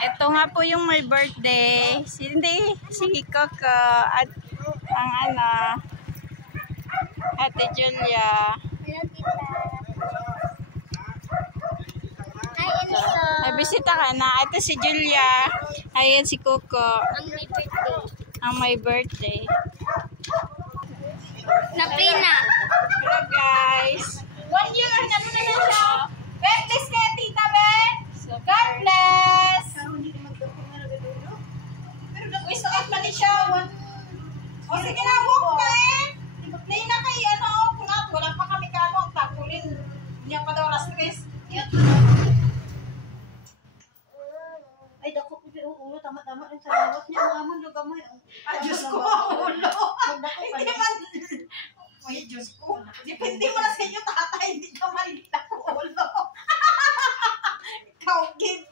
Ito nga po yung my birthday. Si Coco at ang Ate Julia. Hi, Enzo. Ay, bisita ka na. Ito si Julia. Ayan si Coco. Ang my birthday. Naprina. Hello guys. 1 year na siya. God bless kay Tita Ben. God bless. Pero nag-isuot man ni siya. O sige na, walk na eh. Play na kay kunat. Wala pa kami kano. Takulin. Niya pa daw alas 3. Ay, dako ko ulo, tama-tama rin sa lawat niya. Ang amon, lugamay. Diyos ko, ulo. Hindi man. Ay, Diyos ko. Depende mo na sa inyo, tatay. Hindi ka malita ko, ulo. Ikaw, kid.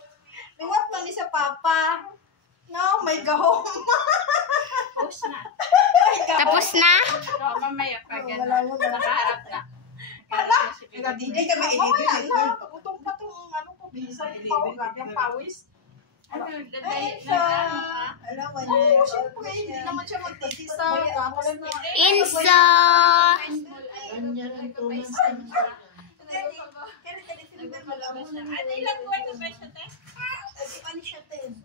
Liwat mo ni sa papa. No, may gahom. Post na. Tapos na? So, mamaya pa gano'n. Nakaharap na. Hala, hindi ka ma-edit. Utong pa itong ko, bisa. Yung pawis. Ano, Ay, na ano ka? Alam mo Oo, syempre, hindi naman siya magtitisa. Tapos na. Insa! Ganyan ang tumas. Ano ilang buwan na ba siya, te? Ano siya, Ten?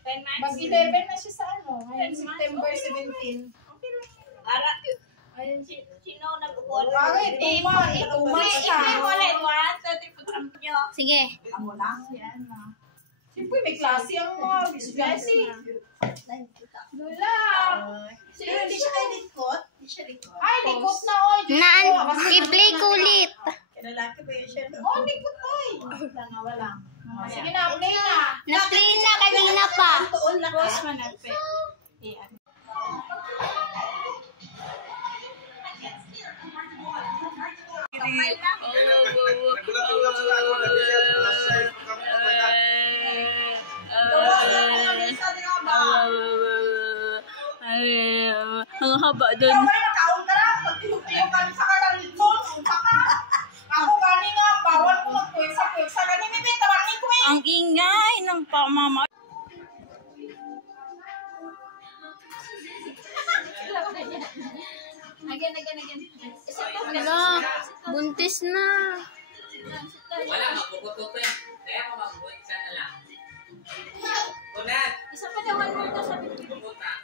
10 months? Mag-11 na siya sa ngayon, September 17. Para, ayun, sino nag-call? Bakit? Tuma siya. I-play mo ulit, what? Putang nyo. Sige. Amo lang. Yan, ma. Siyempre, may klase ang mga bisbesi. Lula! Pero hindi siya kayo likot? Hindi siya likot? Ay, likot na, oy! I-play ko ulit. Lalaki ba yun siya? Oh, likot, oy! Wala. Sige na, play na. Na-play na kanina pa. Tuon lang Post ka. mo na, pe. Iyan. Ang haba dun. Ikaw ay nakaon ka lang. Pag-tiyo ka sa kalalipon, upa ka. Ako gani nga, bawal ko magpuweksa-puweksa. Gani, may tawagin ko eh. Ang ingay ng pamama. Again. Wala, buntis na. Wala, magpupututin. Kaya mo magbuhat ka na lang. Kunat! Isa pa daw mo ito sa bibig. Pupunta.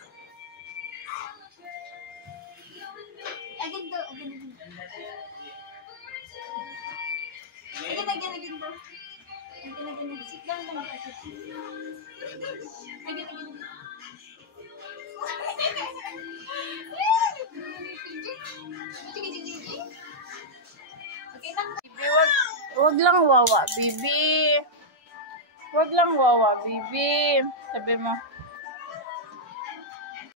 Again daw. Again daw. Sit down lang ako. Again. Okay lang. Bibi, wag lang wawa, Bibi. Wag lang wawa, Bibi. Sabi mo.